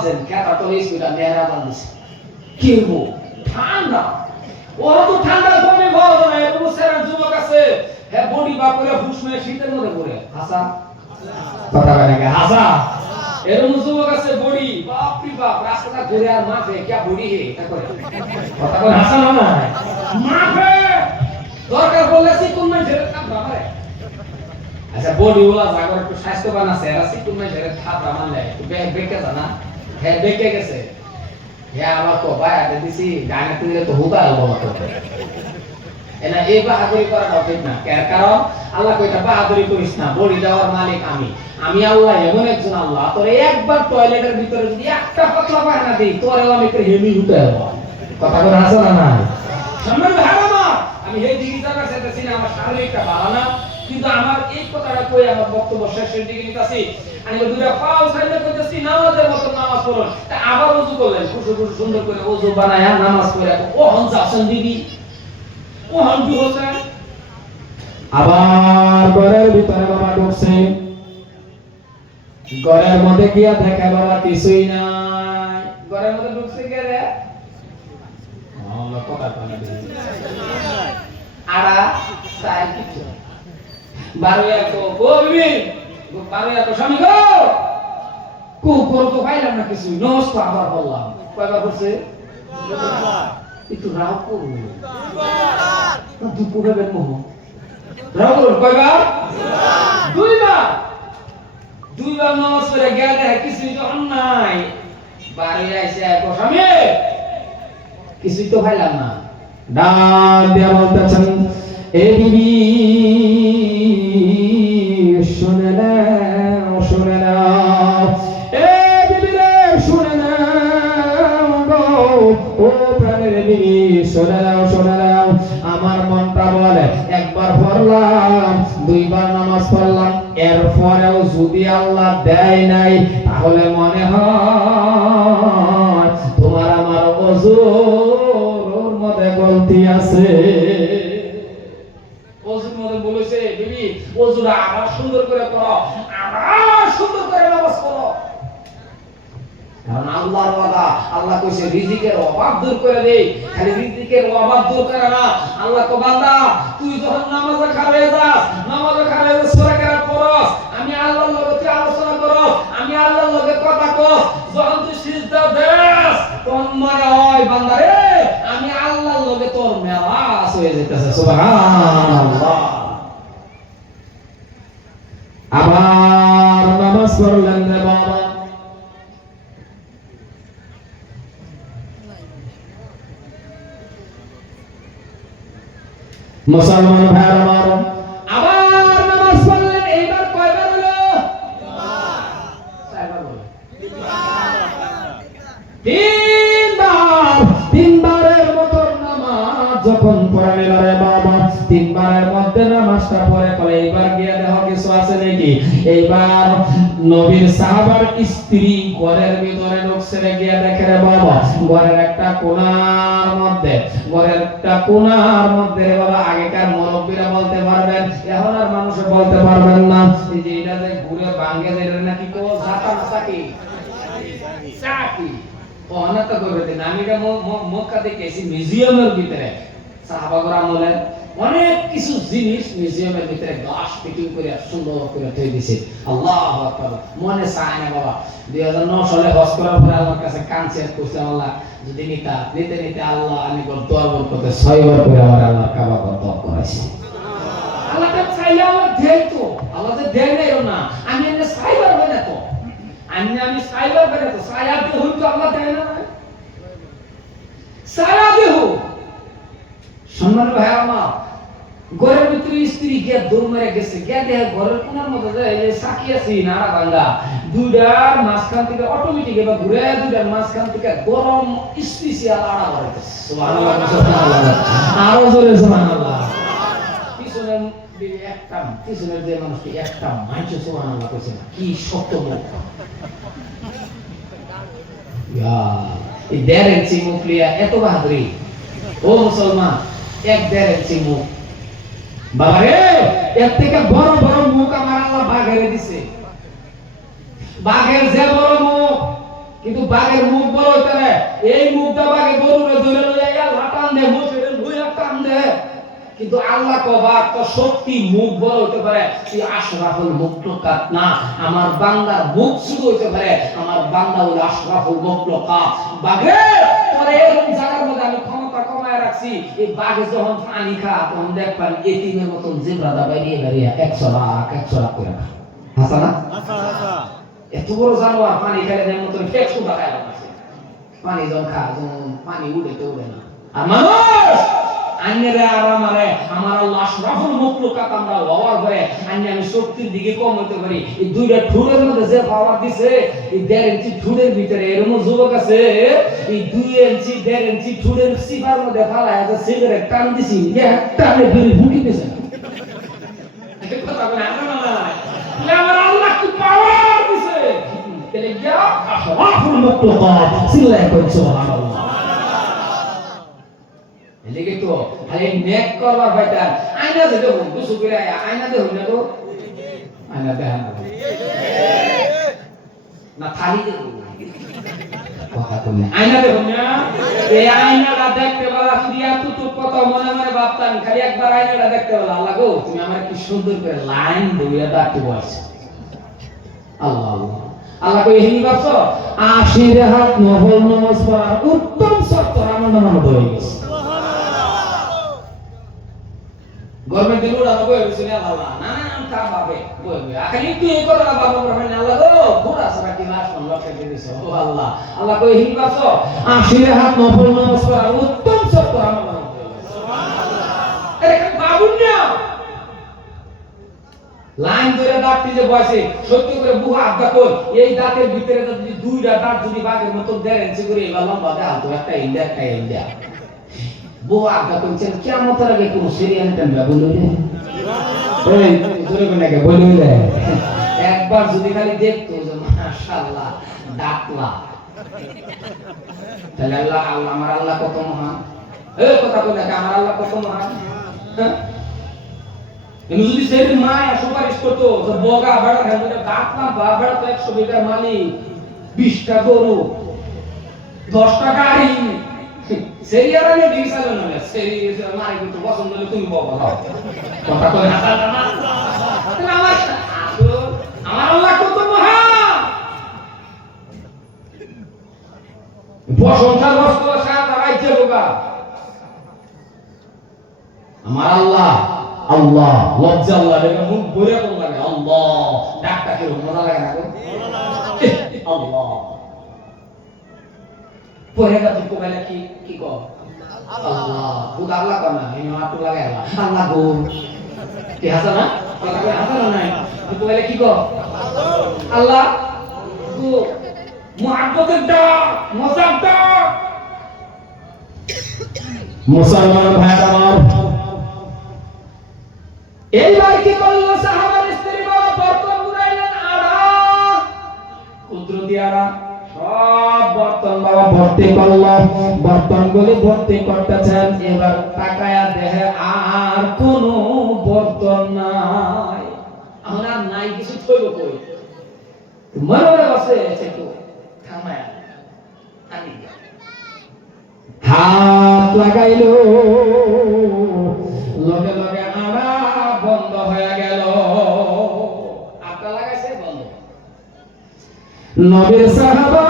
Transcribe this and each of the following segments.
বাজছেন খেতা তো স্পিডা মেয়েরা বান্ধছে কি হব ঠান্ডা। ওরা তো ঠান্ডা কমে ভালো না এরকম সেরা যুবক আছে। হ্যাঁ বডি বা করে মেয়ে শীতের মধ্যে পড়ে। হাসা? কথা বলে হাসা? এরকম যুবক আছে, বডি। বাপ রে বাপ ঘুরে আর কে বডি হে? করে। কথা বলে হাসা না না? মাফে দরকার আচ্ছা বডি জাগর একটু স্বাস্থ্যবান আছে, এরা সিকুন মারলে, একটু বেগ বেঁকে জানা হ্যাঁ বেঁকে গেছে। হ্যাঁ আমার তো ভাই আগে দিছি গানে তুলে তো আলবো মতো এনা, এই বাহাদুরি করাটা ঠিক না। কারণ? আল্লাহ কইটা বাহাদুরি করিস না বলি দেওয়ার মালিক আমি। আমি আল্লাহ, এমন একজন আল্লাহ, তোর একবার টয়লেটের ভিতরে যদি একটা পাতলা পায়না দিই, তোরেও আমি একটা হেমি উঠে যাব কথা বলে হাসো না না সম্মান ভালো আমি এই দিকে যাবার না, আমার শারীরিকটা ভালো না। কিন্তু আমার এই কথাটা কই আমার বক্তব্য শেষের দিকে নিতেছি আমি দুটা পাও সাইডে করতেছি নামাজের মতো নামাজ পড়ুন। তা আবার ওযু করলেন খুশু খুশু সুন্দর করে ওযু বানায়া নামাজ পড়ে ও হন যাচ্ছেন দিদি। ও হন কি হচ্ছে আবার ঘরের ভিতরে বাবা ঢুকছে। ঘরের মধ্যে গিয়া দেখে বাবা কিছুই নাই। ঘরের মধ্যে ঢুকছে গেলে আল্লাহ কথা কয় না। আড়া সাইড কিছু বারো এক ও বিবি বারো এক স্বামী গো! কো করো তো পাইলাম না কিছু আবার বললাম। কয়বার করছে একটু রাও করুন দুপুরে বের মোহ রাও করুন কয়বার? দুইবার। দুইবার নামাজ পড়ে গেলে কিছুই তো নাই। বাড়ি আইসে এক স্বামী। কিছুই তো পাইলাম না। ডাক দিয়া বলতেছেন এ বিবি। শুনে নাও শুনে নাও। শুনে নাও ও প্রাণের বিবি শুনে নাও শুনে নাও। আমার মনটা বলে, একবার পড়লাম, দুইবার নামাজ পড়লাম। এরপরেও যদি আল্লাহ দেয় নাই, তাহলে মনে হয় তোমার আমার অজুর মধ্যে গলতি আছে। অজুর মধ্যে বলেছে, বিবি, অজুরা আবার সুন্দর করে করো আবার সুন্দর করে নামাজ পড়ো কারণ আল্লাহর ওয়াদা। আল্লাহ কইছে, রিজিকের অভাব দূর করে দেই খালি রিজিকের অভাব দূর করে না। আল্লাহ কো বান্দা, তুই যখন নামাজে খাবে যাস, নামাজে খাবে সূরা কেরাত পড়স, আমি আল্লাহর লগে তুই আলোচনা করস, আমি আল্লাহর লগে কথা কস, যখন তুই সিজদা দেস, তখন মনে হয়, বান্দা রে। আমি আল্লাহর লগে তোর মেলাস হয়ে যেতেছে, সুবহানাল্লাহ। আবার নামাজ পড়লেন রে বাবা মুসলমান ভাইয়ের আমার। আবার নামাজ পড়লেন এইবার কয়বার হলো? চারবার হলো। তিনবার। তিনবারের মতো নামাজ যখন পড়ে রে বাবা তিনবারের মধ্যে নামাজটা পড়ে পরে এইবার গিয়ে দেখো কিছু আছে নাকি? এইবার নবীর সাহাবার স্ত্রী ঘরের ভিতরে ঢুকছে রে গিয়ে দেখে রে বাবা, ঘরের একটা কোণার মধ্যে, ঘরের একটা কোণার মধ্যে রে বাবা, আগেকার মুরব্বীরা বলতে পারবেন, এখন আর মানুষ বলতে পারবেন না। এই যে এটা যে ঘুরে ভাঙ্গে যে এটা নাকি কো না সাকি? সাকি? অনেকটা করবে দিন আমি এটা মক্কা থেকে এসি মিউজিয়ামের ভিতরে। সাহাবাগর আমলে অনেক কিছু জিনিস মিউজিয়ামের ভিতরে গ্লাস ফিটিং করে সুন্দর করে তৈরি দিছে। আল্লাহ মনে চায় না বাবা। দুই হাজার নয় সালে হজ করার পরে আমার কাছে কানছে করছে আল্লাহ, যদি নিতা, নিতে নিতে আল্লাহ আমি দোয়া করতে ছয়বার করে আমার আল্লাহ কাবা দোয়া করাইছে। আল্লাহ তো চাইলে আল্লাহ দেয় তো। আল্লাহ তো দেয় নাই না। আমি এনে চাইবার হবে না তো। আমি আমি চাইবার হবে না তো। চাইয়া দেহ তো আল্লাহ দেয় না সারা দেহ। সম্মান ভাই আমার ঘরের ভিতরে স্ত্রী গিয়া দৌড় মেরে গেছে। গিয়া দেহ ঘরের কোনার মধ্যে যায় সাকি আছে, নাড়া ভাঙ্গা দুইটার মাঝখান থেকে অটোমেটিক এবার ঘুরে দুইটার মাঝখান থেকে গরম স্পেশাল আড়া সুবহানাল্লাহ আরও জোরে সুবহানাল্লাহ। পিছনের দিকে একটা পিছনের যে মানুষটি একটা মাইছে সুবহানাল্লাহ কইছে না, কি শক্ত মুখ। ইয়া, এই দেড় ইঞ্চি মুখ লিয়া এত বাহাদুরি। ও মুসলমান, এক দেড় ইঞ্চি মুখ। বাবা রে এর থেকে বড় বড় মুখ আমার আল্লাহ দিছে। বাঘের যে বড় মুখ, কিন্তু বাঘের মুখ বড় হইতে রে এই মুখটা বাঘে গরুরে ধরে লইয়া আল্লাহ টান দে টান দে। কিন্তু আল্লাহ কবাক তো সত্যি মুখ বড় হইতে পারে। তুই আশরাফুল মুখলকাত না, আমার বান্দার মুখ শুধু হইতে পারে। আমার বান্দা হলো আশরাফুল মুখলকাত। বাঘে পরে এরকম জায়গার মধ্যে আমি রাখছি এই বাঘে যখন পানি খা তখন দেখবেন এতিমের মতন জিব্রাদা বাইরে বেরিয়ে একশো লাখ একশো লাখ করে হাসা না? এত বড় জানোয়ার পানি খেলে দেন মতন ফেকশু আছে পানি যখন খা যখন পানি উঠে তো উড়ে না। আর মানুষ! আন্যেরে আর, আমারে আমার আল্লাহ আশরাফুল মুখলুকাত আমরা হওয়ার পরে আন্য আমি শক্তির দিকে কম হতে পারি। এই দুইটা ঠুরের মধ্যে যে পাওয়ার দিছে, এই দেড় ইঞ্চি ঠুরের ভিতরে এরকম যুবক আছে, এই দুই ইঞ্চি দেড় ইঞ্চি ঠুরের সিপার মধ্যে ফালা আছে সিগারেট টান দিছি যে একটা আমি বিড়ি ফুকি দিছে। কথা বলে আমার না আমার আল্লাহ কি পাওয়ার দিছে? তাহলে গিয়া আশরাফুল মুখলুকাত সিল্লাহ কই সুবহানাল্লাহ। তো খালি নেক করবার আয়না করে আয়না দেখুন না তো আয়না দেখান না না, থালি দেখুন কথা আয়না আয়নাটা দেখতে বলা শুধু এতটুকু কত মনে মনে ভাবতাম, খালি একবার আয়নাটা দেখতে বলা আল্লাহ গো, তুমি আমার কি সুন্দর করে লাইন দিয়ে ডাকতে বলছো। আল্লাহ আল্লাহ। কই হিনি ভাবছ? আশির হাত নফল নামাজ পড়ার উত্তম আমার নাম হয়ে গেছে। গভর্নমেন্ট দিন উড়ানো বই হইছে আল্লাহ না না আমি তা ভাবে বই বই আখালি একটু এই করো না বাবা রহমান আল্লাহ গো পুরা সারা কি মাস কোন লক্ষ্যে দিয়ে দিছো। ও আল্লাহ আল্লাহ কই হিনি ভাবছ আশির হাত নফল নামাজ পড়ার উত্তম নাম হয়ে। গেছে আরে বাবুন না। লাইন ধরে দাঁতটি যে বসে সত্যি করে বুহা আড্ডা কর এই দাঁতের ভিতরে যদি দুইটা দাঁত যদি বাঘের মতো দেড় ইঞ্চি করে এবার লম্বা দেওয়া তো একটা ইন্ডিয়া একটা ইন্ডিয়া। বহু আজ্ঞা করছেন কেমন আগে কোন সিরিয়াল টানবা বলল রে এই ধরে কোন নাকি বলি রে একবার যদি খালি দেখতো যে মাশাআল্লাহ ডাকলা। তাহলে আল্লাহ আল্লাহ আমার আল্লাহ কত মহান। এ কথা বলে আমার আল্লাহ কত মহান? হ্যাঁ? কিন্তু যদি সেই মায়া সুপারিশ করতো যে বগা বেড়া খেলতে ডাকলাম বা তো একশো বিঘার মালিক বিশটা গরু দশটা গাড়ি সেই আর আমি দিয়েছিল না সেই মারি কিন্তু পছন্দ হলে তুমি বলো। কথা কই না। আমার আমার আল্লাহ কত মহান! প্রশংসার বস্তু সারা রাইতে বোকা। আমার আল্লাহ আল্লাহ লজ্জা আল্লাহ দেখে মুখ ভরে লাগে আল্লাহ ডাকটা কি মজা লাগে না। আল্লাহ। গা তুই কোবাইলে কি কি কর আল্লাহ। বুদ আল্লাহ কর না এই মাটু লাগে আল্লাহ। আল্লাহ গো। কি হাসা না? কথা কই হাসা না নাই? তুই কোবাইলে কি কর আল্লাহ। গো মুহাব্বতের ডাক মজার ডাক। মুসলমান ভাইরা আমার এইবার কি করল সাহাবার স্ত্রী বাবা বর্তন ঘুরাইলেন আড়া কুদরতি আড়া সব বর্তন বাবা ভর্তি করল বর্তন গুলি ভর্তি করতেছেন। এবার তাকায়া দেহে আর কোন বর্তন নাই। আর নাই কিছু থইব কই? মনে বসে থামায় আনি হাত লাগাইলো। লগে লগে আড়া বন্ধ হয়ে গেল। আপনার লাগাইছে বন্ধ? নবীর সাহাবা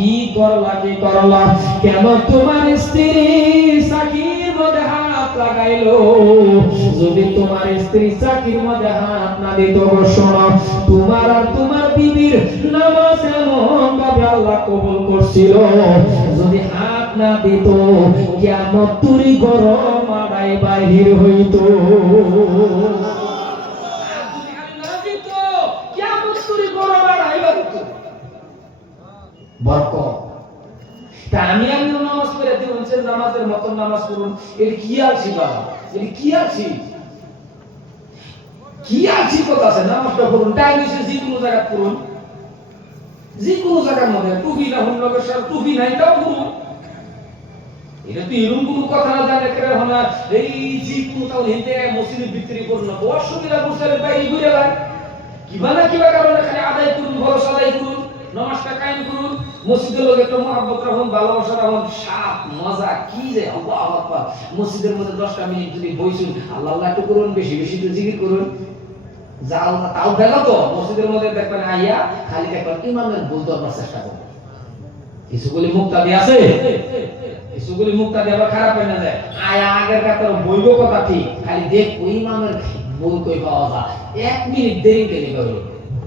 কি করলা কি করলা? কেন তোমার স্ত্রী সাকির মধ্যে হাত লাগাইলো? যদি তোমার স্ত্রী চাকির মধ্যে হাত না দিত শোনো, তোমার আর তোমার বিবির নামাজ এমন ভাবে আল্লাহ কবুল করছিল। যদি হাত না দিত কেমন তুরি গরম আড়াই বাহির হইতো আর যদি খালি না দিত কিয়ামত করে গরম আর আইবা দিত বরকত। আমি নামাজ দিই নামাজের মতন নামাজ পড়ুন। এর কি বাবা এর কি কি কথা আছে? নামাজটা পড়ুন, টাইম এসে যে কোনো পড়ুন। যে কোনো জায়গার মধ্যে না হুন পড়ুন। এটা তো এরকম কোনো কথা না জানে কেন হনা এই যে কোনো তাও ভিতরে করুন অসুবিধা বাইরে ঘুরে যায় কিবা না কিবা কারণে খালি আদায় করুন, ভরসা আদায় করুন, নমাজটা কায়েম করুন। মসজিদের লোক একটা মহাব্বত রাখুন, ভালোবাসা রাখুন সাপ মজা, কি যে, আল্লাহ আকবার মসজিদের মধ্যে দশটা মিনিট যদি বইছুন আল্লাহ আল্লাহ একটু করুন, বেশি বেশি একটু জিকির করুন। যা আল্লাহ, তাও গেল তো, মসজিদের মধ্যে দেখবেন আইয়া খালি দেখবেন ইমামের ভুল ধরবার চেষ্টা করবেন কিছুগুলি মুক্তাদি আছে? কিছুগুলি মুক্তাদি আবার খারাপ হয়ে না যায়? আয়া আগের কাতার বইব কথা ঠিক, খালি দেখ ইমামের বই কই পাওয়া যায়? এক মিনিট দেরি দেরি করবে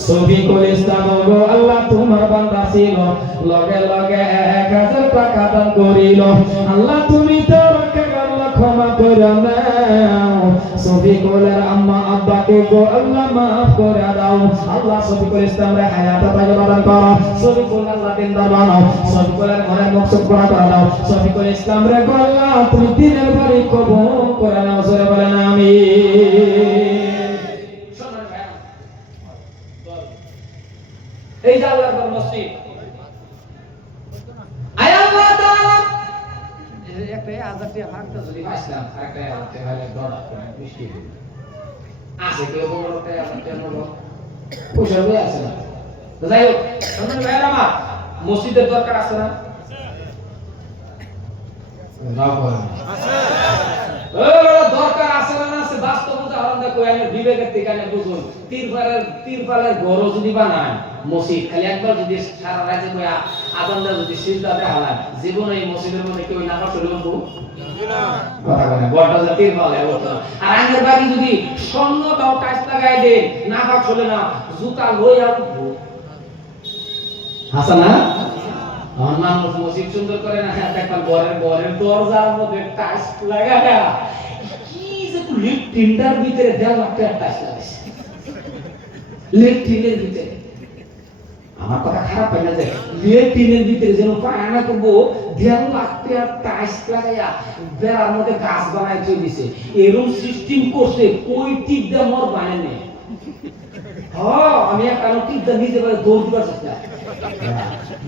সফিকুল ইসলাম গো, আল্লাহ তোমার বান্দা ছিল। লগে লগে এক হাজার টাকা দান করিল। আল্লাহ তুমি কেবল ক্ষমা করে নাও। সফিকুলের আম্মা আব্বাকে গো, আল্লাহ মাফ করে দাও। আল্লাহ সফিকুল ইসলাম রে হায়াত তাকে প্রদান করো। সফিকুল আল্লাহ দিনদার বানাও। সফিকুলের ঘরে মকসুদ করা করে দাও। সফিকুল ইসলাম রে গো আল্লাহ তুমি দিনের বাড়ি কবুল করে নাও সরে বলেন আমি এই যে আল্লাহর ঘর মসজিদ আয় আল্লাহ তাআলা একটা যদি হলে করে আছে কেউ পয়সা হয়ে আছে না। যাই হোক মসজিদের দরকার আছে না? দরকার আছে না? না আছে বাস্তব দেখো আমি বিবেকের আমি বুঝুন। তিরপালের তিরপালের ঘরও যদি বানায় মসজিদ খালি একবার যদি সারা রাতে কয়া আজানটা যদি সিজদাতে হালায় জীবনে এই মসজিদের মধ্যে কেউ না। জুতা লইয়া উঠবো। আমার মসজিদ সুন্দর করে না দেখলাম ঘরের ঘরের দরজার মধ্যে টাইস লাগায়া লিফটিনটার ভিতরে দেড় লাখ টাকার টাইস লাগাইছে ভিতরে। আমার কথা খারাপ হয় না যে লিফটিনের ভিতরে যেন পায়না করব। দেড় লাখ টাইস লাগাইয়া বেড়ার মধ্যে গাছ বানাই চলে দিছে। এরকম সিস্টেম করছে, কই টিপ দিয়ে মর বানায় নেই হ্যাঁ আমি এক কারণ টিপ নিজে বাড়ি দৌড় দিবার চেষ্টা।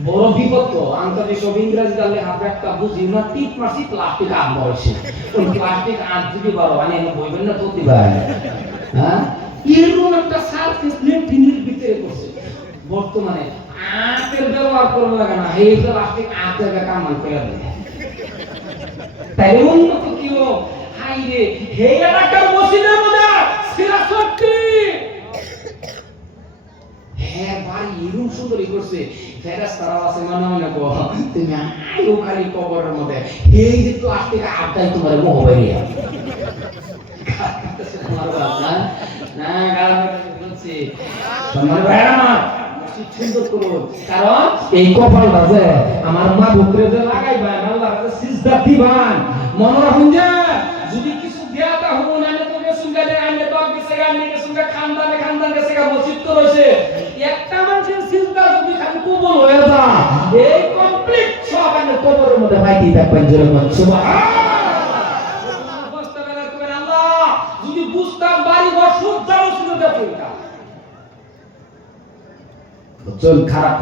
বড় বিপদ তো আন্তর্জাতিক সব ইংরেজি জানলে হাতে একটা বুঝি, না টিপ মাসি প্লাস্টিক আট বয়সে ওই প্লাস্টিক আট যদি বারো মানে বইবেন না তো দিবা হ্যাঁ? এরকম একটা সার্ফেস লেফটিনের ভিতরে করছে বর্তমানে আটের ব্যবহার করব লাগে না, এই প্লাস্টিক আটের কামান করে দেয়। তাই উন্নত কি হাই রে হে এলাকার মসজিদের মধ্যে সিরা সত্যি হ্যাঁ ভাই এরকম সুন্দরই করছে। ফেরেস্তারাও আছে মনে মনে কো তুমি আইও খালি কবরের মধ্যে। এই যে মোহ বেরিয়ে না কারণ বলছি। তোমার করুন কারণ এই আমার মা মনে যদি কিছু তো তো গা খানদানে, খানদান মসজিদ তো রয়েছে। একটা মানুষের সিজদা যদি খালি কবুল হয়ে যা এই কমপ্লিট সব আইনে কবরের মধ্যে পাইতে থাকবেন যেরকম সুবহানাল্লাহ। বুঝতে পেরে তুমি আল্লাহ, যদি বুঝতাম বাড়ি খারাপ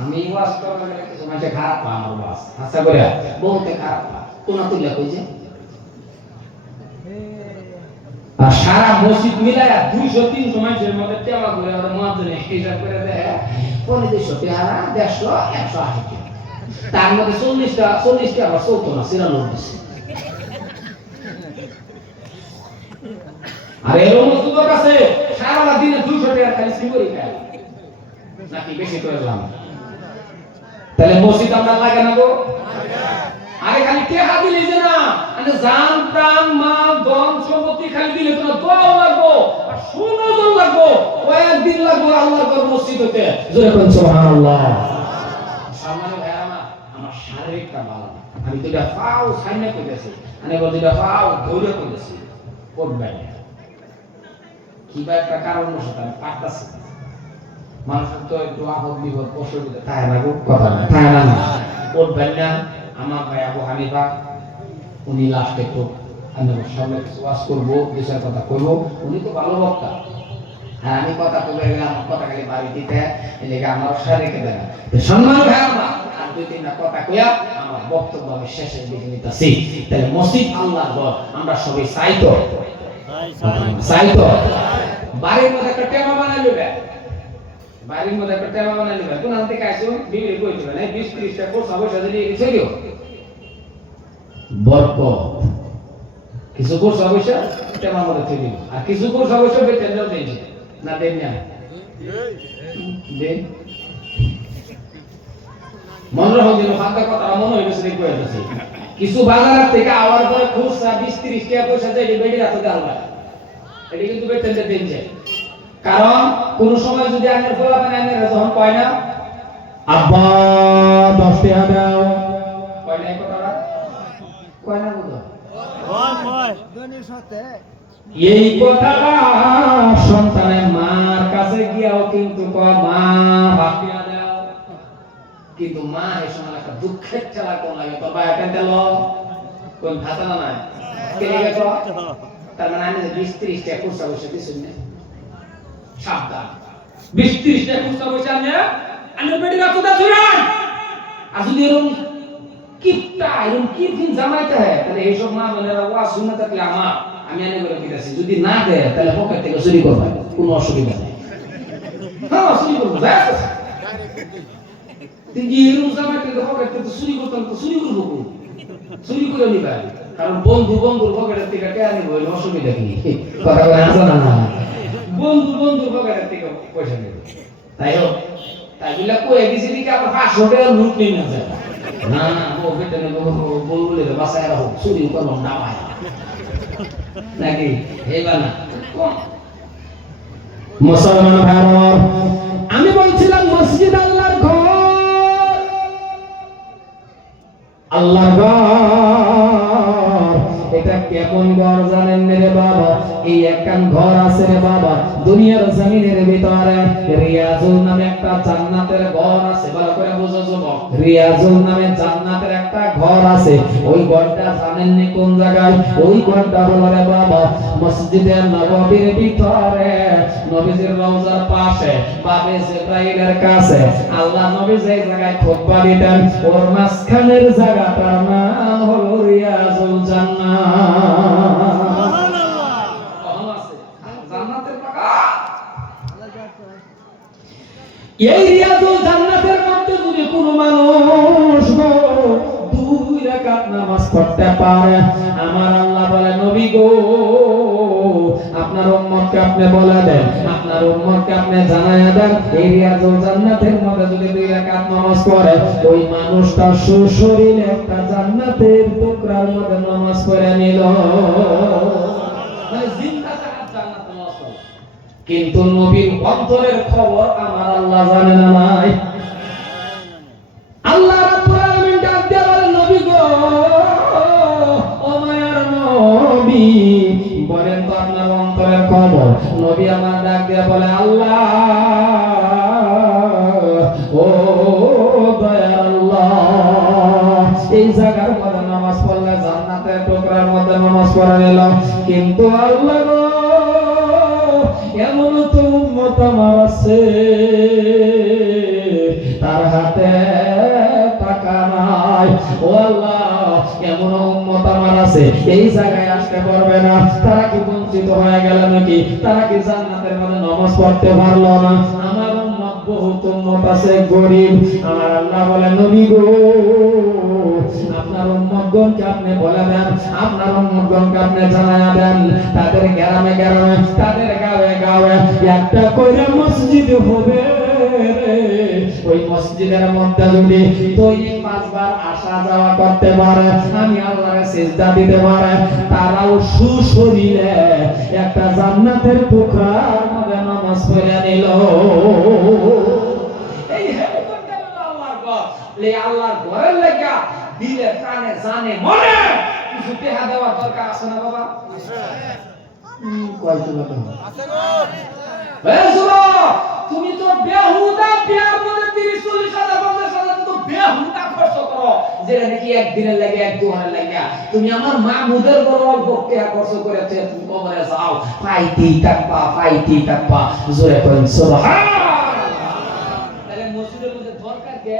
মানে আর সারা মসজিদ মিলায়া দুইশো তিনশো মানুষের মধ্যে টেমা করে ওরা মহাজনে হিসাব করে দেয়। দুইশো দেড়শো, একশো আশি তার মধ্যে চল্লিশটা চল্লিশটা আবার চৌতো না সিরানোর আর এরকম যুবক আছে সারা দিনে দুইশো টাকা খালি সিঙ্গরি খায়। নাকি বেশি করে দিলাম তাহলে মসজিদ আমরা লাগে না গো? আরে খালি টেহা দিলে যে না মানে জান মাল, ধন, সম্পত্তি খালি দিলে তো না লাগবো, আর সুনজর লাগবো কয়েকদিন লাগবো আল্লাহর ঘর মসজিদ হতে জোরে কোন সুবহানাল্লাহ। সম্মানিত ভাই আমার শারীরিকটা ভালো আমি দুটা পাও সাইনে কইতেছি আমি বল দুটা পাও ধরে কইতেছি করবে না। কিবা একটা কারণ বসে আমি পারতাছি মানুষের তো একটু আপদ বিপদ অসুবিধা তাই না কথা না তাই না না। করবেন না আমার ভাই আবু হানিফা উনি লাস্টে একটু আমি সামনে ওয়াজ করব দেশের কথা করব উনি তো ভালো বক্তা। হ্যাঁ আমি কথা বলে গেলাম আমার কথা খালি বাড়ি দিতে এদিকে আমার শারীরিক দেয় না সম্মান ভাই আমার আর দুই তিনটা কথা কইয়া আমার বক্তব্য আমি শেষের দিকে নিতেছি। তাহলে মসজিদ আল্লাহর ঘর আমরা সবাই চাই। তো একটা টেমা বানাই নেবে বাড়ির মধ্যে একটা টেমা বানাই নেবে কোন হাতে কাইছো বিবির কই দিবে না 20 30 টা কোর্স অবশ্য যদি কিছু কোর্স অবশ্য টেমার মধ্যে থেকে আর কিছু কোর্স অবশ্য বেতন দাও দেই না, দেন না। দেন। মনে রাখো যেন ফাঁকা কথা মনে হইবে সেটা কয়ে কিছু বাজার থেকে আওয়ার পরে খুচরা 20 30 টাকা পয়সা দেয় বেড়ে রাখতে হয়। এটা কিন্তু বেতনটা দেন যায় কারণ কোন সময় যদি আনের ফলা মানে আনের যখন কয় না? আব্বা দশ টাকা দাও। কয় না কয় না এই কথাটা সন্তানের মার কাছে গিয়াও কিন্তু কয় মা দাও। কিন্তু মা এই সময় একটা দুঃখের চালা কোন লাগে? তোর ভাই একটা তেল। কোন না গেছ? তার মানে আমি বিশ ত্রিশ টাকা খুচরা বসে দিচ্ছি না সাবধান। বিশ ত্রিশ টাকা খুচরা বসে আমি আমি রাখতে দা ধুরান আর যদি এরকম কিপটা, এরকম কি দিন জামাইতে হয়? তাহলে এইসব মা বোনেরা, ওয়া শুনে থাকলে আমার, আমি এনে করে দিতেছি। যদি না দেয়, তাহলে পকেট থেকে চুরি করবে। কোনো অসুবিধা নেই। হ্যাঁ চুরি করব ব্যাস তুই যে এরকম জামাইতে পকেট থেকে চুরি করতাম, তো চুরি করব চুরি করে নিবা। কারণ বন্ধু বন্ধুর থেকে অসুবিধা কি? কথা বলে আসো না বন্ধু বন্ধুর থেকে পয়সা নেবে। তাই হোক, তাই বলে কয়ে দিকে আবার পাঁচশো টাকা লুট নিয়ে না যায়? না ও বাসায় রাখো চুরি না নাকি? এইবার না মুসলমান আমি বলছিলাম মসজিদ আল্লাহর ঘর। আল্লাহর ঘর। এটা কেমন ঘর জানেন রে বাবা? এই একখান ঘর আছে রে বাবা। দুনিয়ার জমিনের ভিতরে রিয়াজুল নামে একটা জান্নাতের ঘর আছে। ভালো করে বুঝো যুবক। রিয়াজুল নামে জান্নাতের একটা ঘর আছে। ওই ঘরটা জানেন নি কোন জায়গায়? ওই ঘরটা হলো রে বাবা, মসজিদের নববীর ভিতরে। নবীজির রওজার পাশে, বাবে জিব্রাইলের কাছে। আল্লাহ নবী যে জায়গায় খুতবা দিতেন, ওর মাঝখানের জায়গাটার নাম হলো রিয়াজুল জান্নাত। এই রিয়াজুল জান্নাতের মধ্যে যদি কোনো মানুষ দুই রাকাত নামাজ পড়তে পারে, আমার আল্লাহ বলে, নবী গো আপনার উম্মতকে আপনি বলে দেন, আপনার উম্মতকে আপনি জানায় দেন, এই রিয়াজুল জান্নাতের মধ্যে যদি দুই রাকাত নামাজ পড়ে, ওই মানুষটা সুশরীরে একটা জান্নাতের টুকরার মধ্যে নামাজ পড়ে নিল। কিন্তু নবীর অন্তরের খবর আমার আল্লাহ জানে না নাই। আল্লাহ রাব্বুল আলামিন ডাক বলেন, নবী গো, ও মায়ার নবী বলেন তো আপনার অন্তরের খবর নবী আমার ডাক দিয়ে বলে, আল্লাহ, ও এই জায়গার মধ্যে নামাজ পড়লে জান্নাতের টুকরার মধ্যে নামাজ পড়া নিল কিন্তু আল্লাহ এমন তো উম্মত আমার আছে। তার হাতে টাকা নাই। ও আল্লাহ এমন আছে। এই জায়গায় আসতে পারবে না। তারা কি বঞ্চিত হয়ে গেল নাকি? তারা কি জান্নাতের নামাজ পড়তে পারল না? আমার বহুত আছে, গরিব। আমার আল্লাহ বলে, নবী গো, আপনার আপনি বলে দেন। আপনার আপনি দেন। তাদের গ্রামে গ্রামে, তাদের গাঁয়ে গাঁয়ে একটা করে মসজিদ হবে ওই মসজিদের মধ্যে যদি দৈনিক পাঁচবার আসা যাওয়া করতে পারে আমি আল্লাহর সিজদা দিতে পারে। তারাও সুশরীরে একটা জান্নাতের টুকরার মধ্যে নামাজ পড়ে নিল। এই আল্লাহর ঘরের লাগা দিলে প্রাণে জানে মনে কিছু টেহা দেওয়ার দরকার আছে না বাবা? কয়টা কথা এই যেটা নাকি একদিনের লাগে, এক দুহানের লাগে। তুমি আমার মা মুদের অল্প টাকা খরচ করেছে তুমি কবরে যাও। পাইতেই থাকবা পাইতেই থাকবা। জোরে করেন সুবহান তাহলে মসজিদের মধ্যে দরকার কে?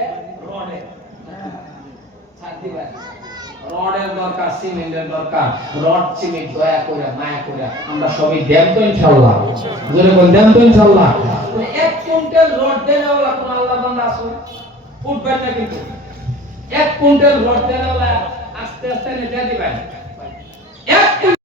রডের। ছাড় দিবেন রডের দরকার, সিমেন্টের দরকার। রড দয়া করে মায়া করে আমরা সবই এক কুইন্টাল রড আল্লাহ না এক কুইন্টাল ভর তেল আস্তে আস্তে নেতা দিবেন।